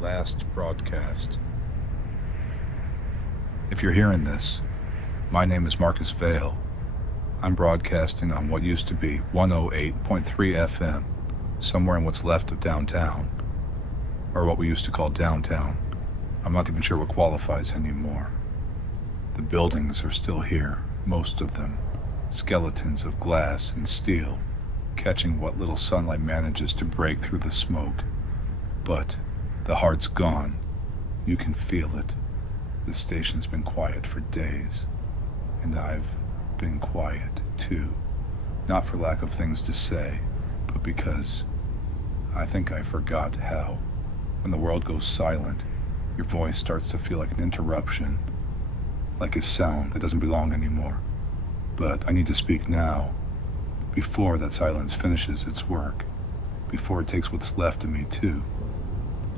last broadcast. If you're hearing this, my name is Marcus Vale. I'm broadcasting on what used to be 108.3 FM, somewhere in what's left of downtown, or what we used to call downtown. I'm not even sure what qualifies anymore. The buildings are still here, most of them, skeletons of glass and steel, catching what little sunlight manages to break through the smoke. But the heart's gone. You can feel it. The station's been quiet for days, and I've been quiet too. Not for lack of things to say, but because I think I forgot how, when the world goes silent, your voice starts to feel like an interruption, like a sound that doesn't belong anymore. But I need to speak now, before that silence finishes its work, before it takes what's left of me too.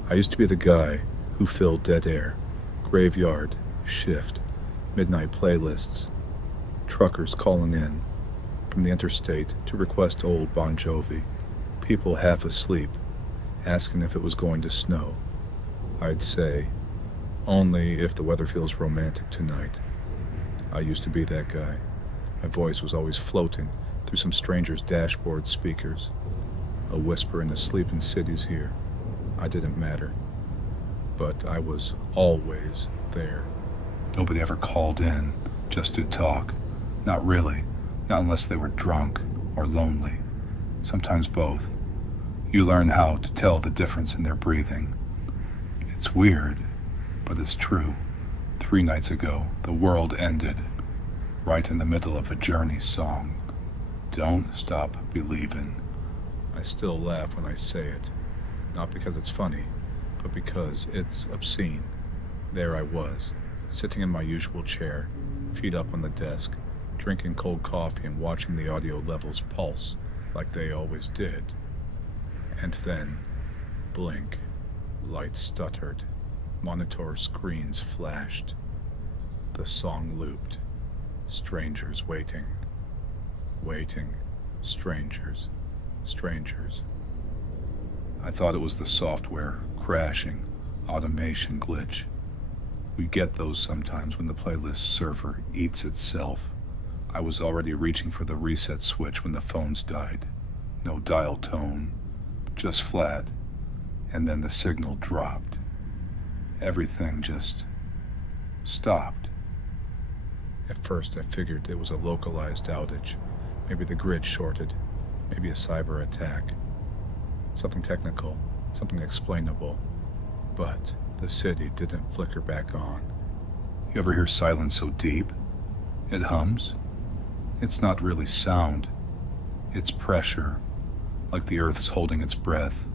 I used to be the guy who filled dead air, graveyard, shift, midnight playlists, truckers calling in from the interstate to request old Bon Jovi, people half asleep, asking if it was going to snow. I'd say, only if the weather feels romantic tonight. I used to be that guy. My voice was always floating through some stranger's dashboard speakers, a whisper in the sleeping cities here. I didn't matter, but I was always there. Nobody ever called in just to talk. Not really, not unless they were drunk or lonely. Sometimes both. You learn how to tell the difference in their breathing. It's weird, but it's true. 3 nights ago, the world ended, right in the middle of a Journey song. Don't stop believing. I still laugh when I say it, not because it's funny, but because it's obscene. There I was, sitting in my usual chair, feet up on the desk, drinking cold coffee and watching the audio levels pulse like they always did. And then, blink, lights stuttered, monitor screens flashed. The song looped. Strangers waiting, waiting, strangers, strangers. I thought it was the software crashing, automation glitch. We get those sometimes when the playlist server eats itself. I was already reaching for the reset switch when the phones died. No dial tone, just flat, and then the signal dropped. Everything just stopped. At first I figured it was a localized outage. Maybe the grid shorted, maybe a cyber attack. Something technical, something explainable. But the city didn't flicker back on. You ever hear silence so deep? It hums. It's not really sound. It's pressure, like the earth's holding its breath,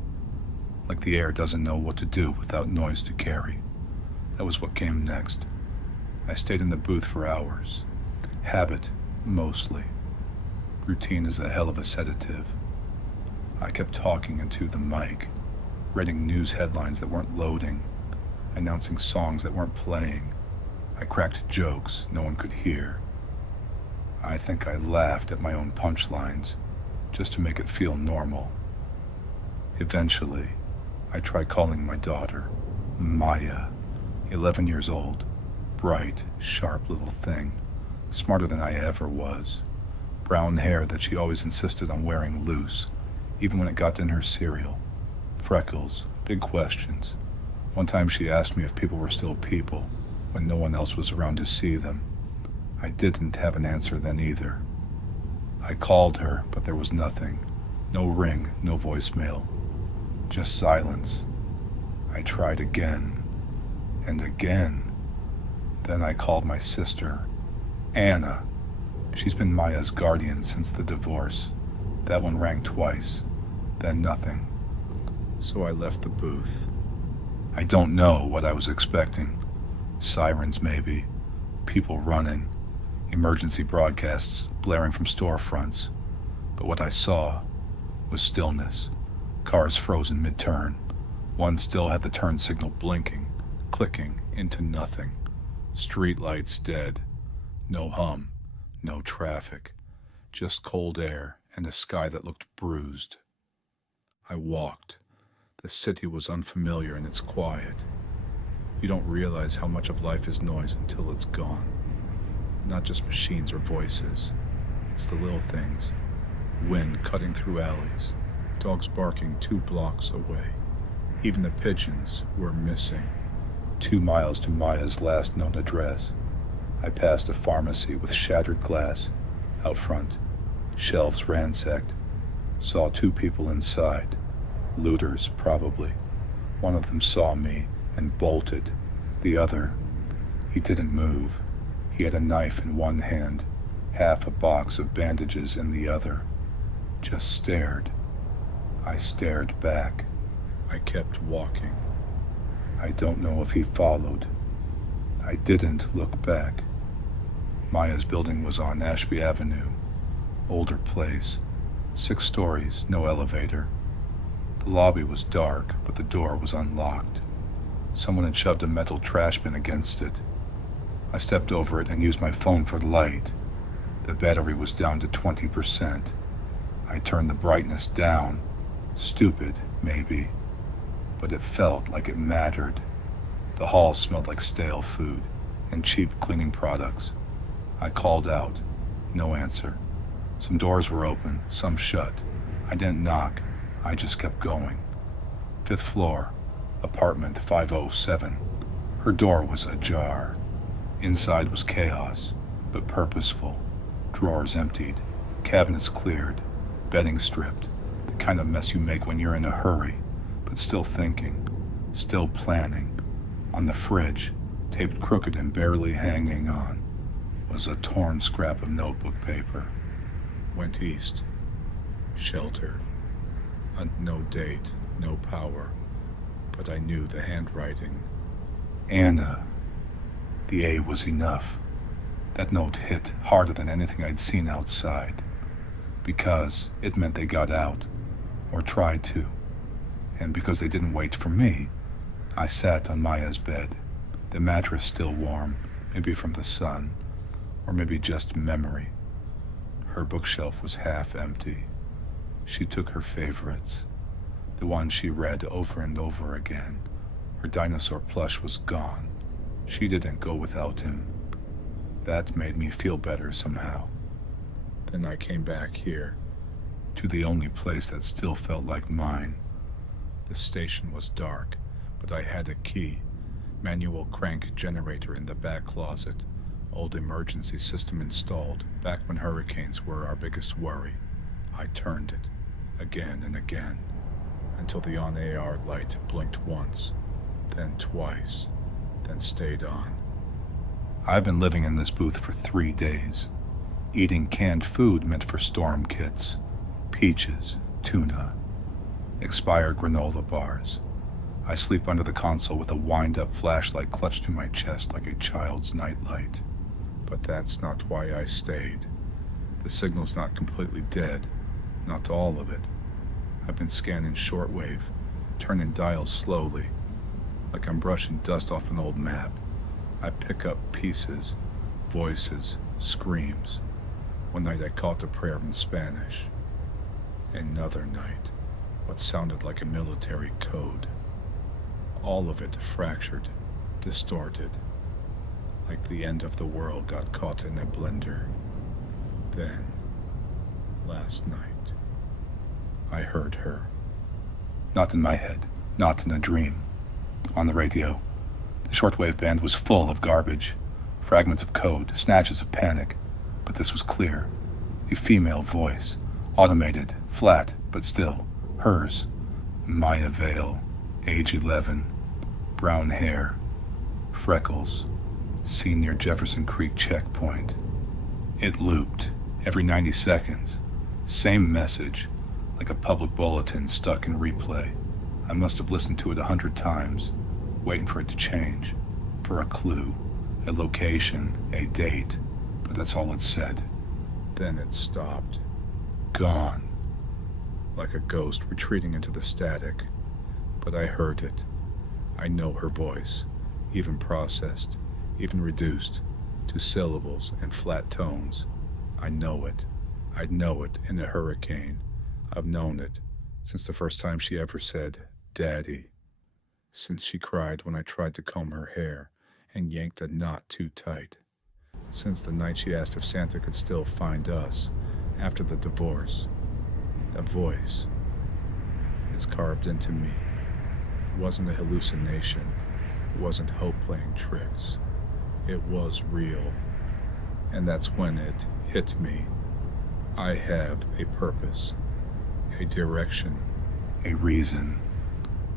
like the air doesn't know what to do without noise to carry. That was what came next. I stayed in the booth for hours. Habit, mostly. Routine is a hell of a sedative. I kept talking into the mic, reading news headlines that weren't loading, announcing songs that weren't playing. I cracked jokes no one could hear. I think I laughed at my own punchlines, just to make it feel normal. Eventually, I tried calling my daughter, Maya, 11 years old, bright, sharp little thing, smarter than I ever was. Brown hair that she always insisted on wearing loose, even when it got in her cereal. Freckles, big questions. One time she asked me if people were still people, when no one else was around to see them. I didn't have an answer then either. I called her, but there was nothing. No ring, no voicemail. Just silence. I tried again, and again. Then I called my sister, Anna. She's been Maya's guardian since the divorce. That one rang twice, then nothing. So I left the booth. I don't know what I was expecting. Sirens maybe, people running, emergency broadcasts blaring from storefronts. But what I saw was stillness. Cars frozen mid-turn. One still had the turn signal blinking, clicking into nothing. Street lights dead. No hum, no traffic. Just cold air and a sky that looked bruised. I walked. The city was unfamiliar in its quiet. You don't realize how much of life is noise until it's gone. Not just machines or voices. It's the little things. Wind cutting through alleys. Dogs barking 2 blocks away. Even the pigeons were missing. 2 miles to Maya's last known address. I passed a pharmacy with shattered glass out front. Shelves ransacked. Saw 2 people inside. Looters, probably. One of them saw me and bolted. The other, he didn't move. He had a knife in one hand, half a box of bandages in the other. Just stared. I stared back. I kept walking. I don't know if he followed. I didn't look back. Maya's building was on Ashby Avenue. Older place. 6 stories, no elevator. The lobby was dark, but the door was unlocked. Someone had shoved a metal trash bin against it. I stepped over it and used my phone for the light. The battery was down to 20%. I turned the brightness down. Stupid, maybe. But it felt like it mattered. The hall smelled like stale food and cheap cleaning products. I called out. No answer. Some doors were open, some shut. I didn't knock. I just kept going. 5th floor, apartment 507. Her door was ajar. Inside was chaos, but purposeful. Drawers emptied, cabinets cleared, bedding stripped. The kind of mess you make when you're in a hurry, but still thinking, still planning. On the fridge, taped crooked and barely hanging on, was a torn scrap of notebook paper. Went east. Shelter. No date, no power, but I knew the handwriting. Anna. The A was enough. That note hit harder than anything I'd seen outside, because it meant they got out, or tried to, and because they didn't wait for me. I sat on Maya's bed, the mattress still warm, maybe from the sun, or maybe just memory. Her bookshelf was half empty. She took her favorites, the ones she read over and over again. Her dinosaur plush was gone. She didn't go without him. That made me feel better somehow. Then I came back here, to the only place that still felt like mine. The station was dark, but I had a key. Manual crank generator in the back closet. Old emergency system installed, back when hurricanes were our biggest worry. I turned it, again and again, until the on-AR light blinked once, then twice, then stayed on. I've been living in this booth for 3 days. Eating canned food meant for storm kits, peaches, tuna, expired granola bars. I sleep under the console with a wind-up flashlight clutched to my chest like a child's nightlight. But that's not why I stayed. The signal's not completely dead, not all of it. I've been scanning shortwave, turning dials slowly, like I'm brushing dust off an old map. I pick up pieces, voices, screams. One night I caught a prayer in Spanish. Another night, what sounded like a military code. All of it fractured, distorted, like the end of the world got caught in a blender. Then, last night, I heard her. Not in my head, not in a dream. On the radio, the shortwave band was full of garbage, fragments of code, snatches of panic, but this was clear. A female voice, automated, flat, but still, hers. Maya Vale, age 11, brown hair, freckles, seen near Jefferson Creek checkpoint. It looped every 90 seconds. Same message, like a public bulletin stuck in replay. I must have listened to it 100 times, waiting for it to change, for a clue, a location, a date, but that's all it said. Then it stopped. Gone. Like a ghost retreating into the static. But I heard it. I know her voice, even processed, even reduced to syllables and flat tones. I know it. I'd know it in a hurricane. I've known it since the first time she ever said Daddy, since she cried when I tried to comb her hair and yanked a knot too tight. Since the night she asked if Santa could still find us after the divorce. That voice, it's carved into me. It wasn't a hallucination. It wasn't hope playing tricks. It was real. And that's when it hit me. I have a purpose, a direction, a reason,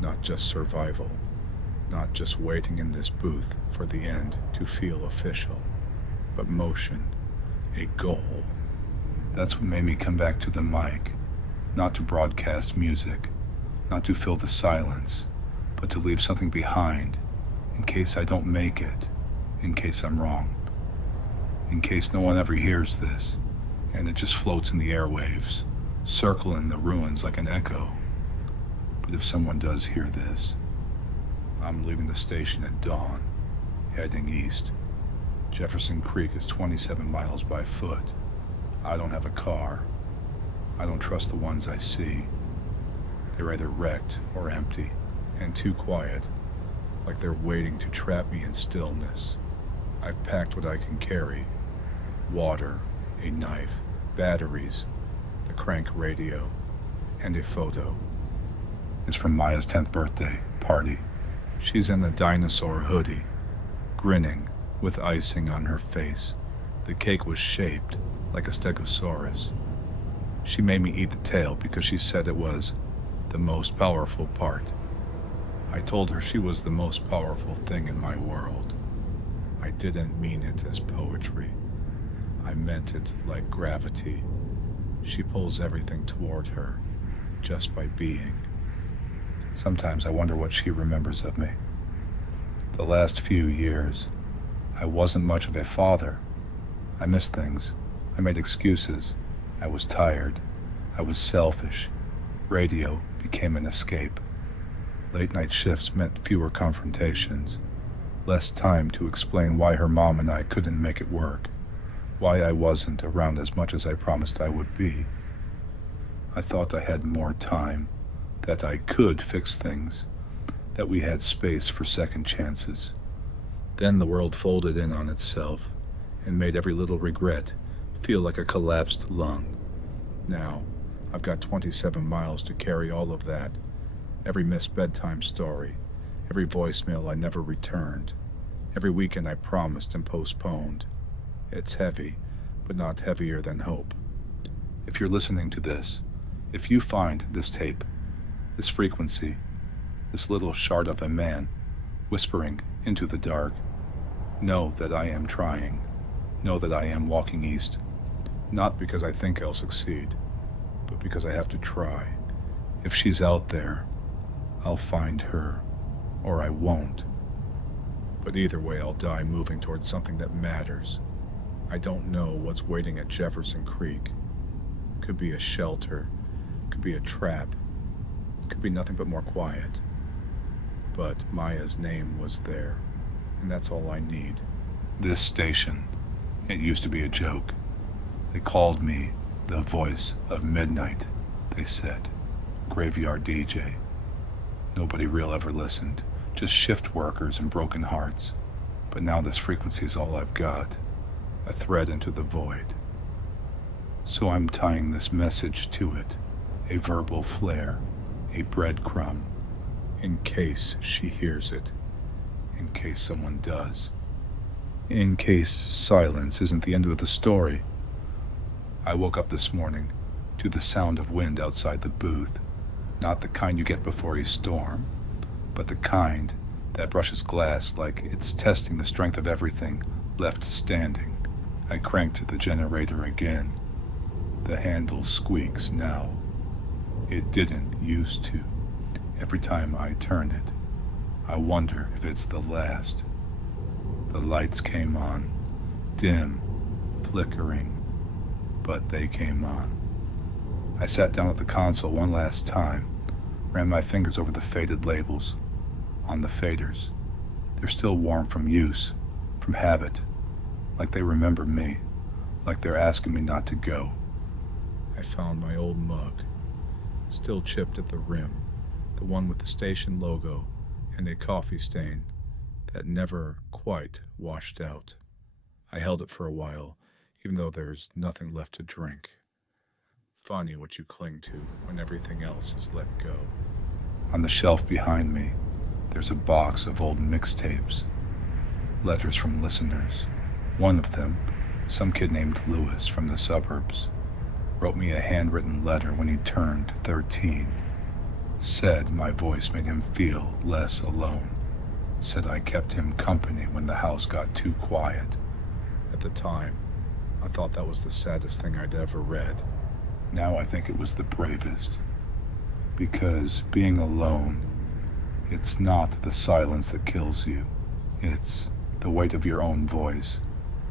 not just survival, not just waiting in this booth for the end to feel official, but motion, a goal. That's what made me come back to the mic, not to broadcast music, not to fill the silence, but to leave something behind in case I don't make it, in case I'm wrong, in case no one ever hears this, and it just floats in the airwaves, circling the ruins like an echo. But if someone does hear this, I'm leaving the station at dawn, heading east. Jefferson Creek is 27 miles by foot. I don't have a car. I don't trust the ones I see. They're either wrecked or empty, and too quiet, like they're waiting to trap me in stillness. I've packed what I can carry: water, a knife, batteries, the crank radio, and a photo. It's from Maya's 10th birthday party. She's in a dinosaur hoodie, grinning with icing on her face. The cake was shaped like a stegosaurus. She made me eat the tail because she said it was the most powerful part. I told her she was the most powerful thing in my world. I didn't mean it as poetry. I meant it like gravity. She pulls everything toward her just by being. Sometimes I wonder what she remembers of me. The last few years, I wasn't much of a father. I missed things. I made excuses. I was tired. I was selfish. Radio became an escape. Late night shifts meant fewer confrontations, less time to explain why her mom and I couldn't make it work, why I wasn't around as much as I promised I would be. I thought I had more time, that I could fix things, that we had space for second chances. Then the world folded in on itself and made every little regret feel like a collapsed lung. Now, I've got 27 miles to carry all of that. Every missed bedtime story, every voicemail I never returned, every weekend I promised and postponed. It's heavy, but not heavier than hope. If you're listening to this, if you find this tape, this frequency, this little shard of a man whispering into the dark, know that I am trying. Know that I am walking east. Not because I think I'll succeed, but because I have to try. If she's out there, I'll find her, or I won't. But either way, I'll die moving towards something that matters. I don't know what's waiting at Jefferson Creek. Could be a shelter, could be a trap, could be nothing but more quiet. But Maya's name was there, and that's all I need. This station, it used to be a joke. They called me the voice of midnight, they said. Graveyard DJ. Nobody real ever listened, just shift workers and broken hearts. But now this frequency is all I've got, a thread into the void. So I'm tying this message to it, a verbal flare, a breadcrumb, in case she hears it, in case someone does, in case silence isn't the end of the story. I woke up this morning to the sound of wind outside the booth, not the kind you get before a storm, but the kind that brushes glass like it's testing the strength of everything left standing. I cranked the generator again. The handle squeaks now. It didn't used to. Every time I turn it, I wonder if it's the last. The lights came on, dim, flickering, but they came on. I sat down at the console one last time, ran my fingers over the faded labels, on the faders. They're still warm from use, from habit, like they remember me, like they're asking me not to go. I found my old mug, still chipped at the rim, the one with the station logo and a coffee stain that never quite washed out. I held it for a while, even though there's nothing left to drink. Funny what you cling to when everything else is let go. On the shelf behind me, there's a box of old mixtapes, letters from listeners. One of them, some kid named Lewis from the suburbs, wrote me a handwritten letter when he turned 13. Said my voice made him feel less alone. Said I kept him company when the house got too quiet. At the time, I thought that was the saddest thing I'd ever read. Now I think it was the bravest. Because being alone, it's not the silence that kills you. It's the weight of your own voice,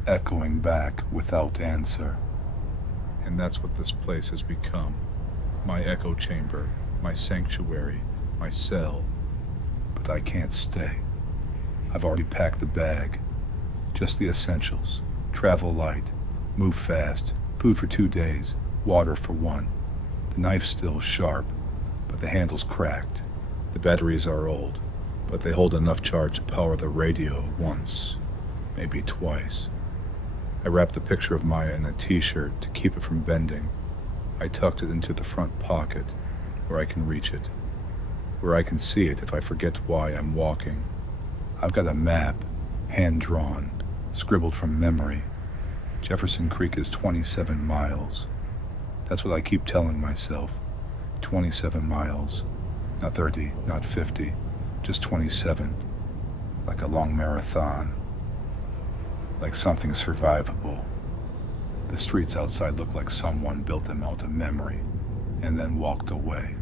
echoing back without answer. And that's what this place has become. My echo chamber, my sanctuary, my cell. But I can't stay. I've already packed the bag. Just the essentials. Travel light. Move fast. Food for 2 days. Water for 1. The knife's still sharp, but the handle's cracked. The batteries are old, but they hold enough charge to power the radio once, maybe twice. I wrapped the picture of Maya in a t-shirt to keep it from bending. I tucked it into the front pocket, where I can reach it, where I can see it if I forget why I'm walking. I've got a map, hand-drawn, scribbled from memory. Jefferson Creek is 27 miles. That's what I keep telling myself. 27 miles. Not 30, not 50, just 27. Like a long marathon. Like something survivable. The streets outside look like someone built them out of memory and then walked away.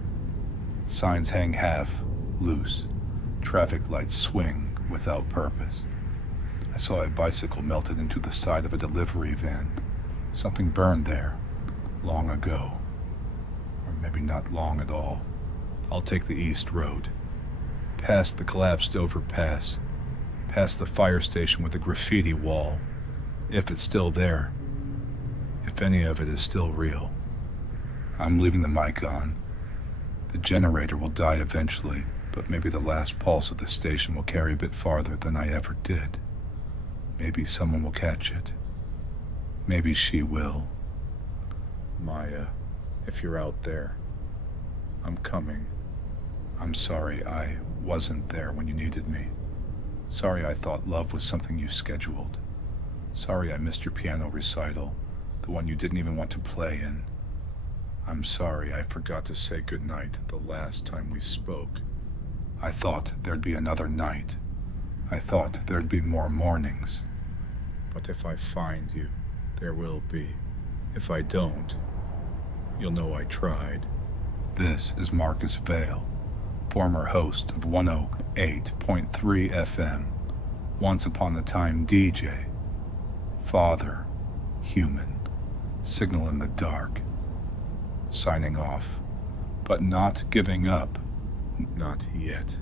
Signs hang half, loose. Traffic lights swing without purpose. I saw a bicycle melted into the side of a delivery van. Something burned there, long ago. Or maybe not long at all. I'll take the east road. Past the collapsed overpass. Past the fire station with the graffiti wall. If it's still there. If any of it is still real. I'm leaving the mic on. The generator will die eventually, but maybe the last pulse of the station will carry a bit farther than I ever did. Maybe someone will catch it. Maybe she will. Maya, if you're out there, I'm coming. I'm sorry I wasn't there when you needed me. Sorry I thought love was something you scheduled. Sorry I missed your piano recital, the one you didn't even want to play in. I'm sorry I forgot to say goodnight the last time we spoke. I thought there'd be another night. I thought there'd be more mornings. But if I find you, there will be. If I don't, you'll know I tried. This is Marcus Vale, former host of 108.3 FM, once upon a time DJ, father, human, signal in the dark, signing off, but not giving up, not yet.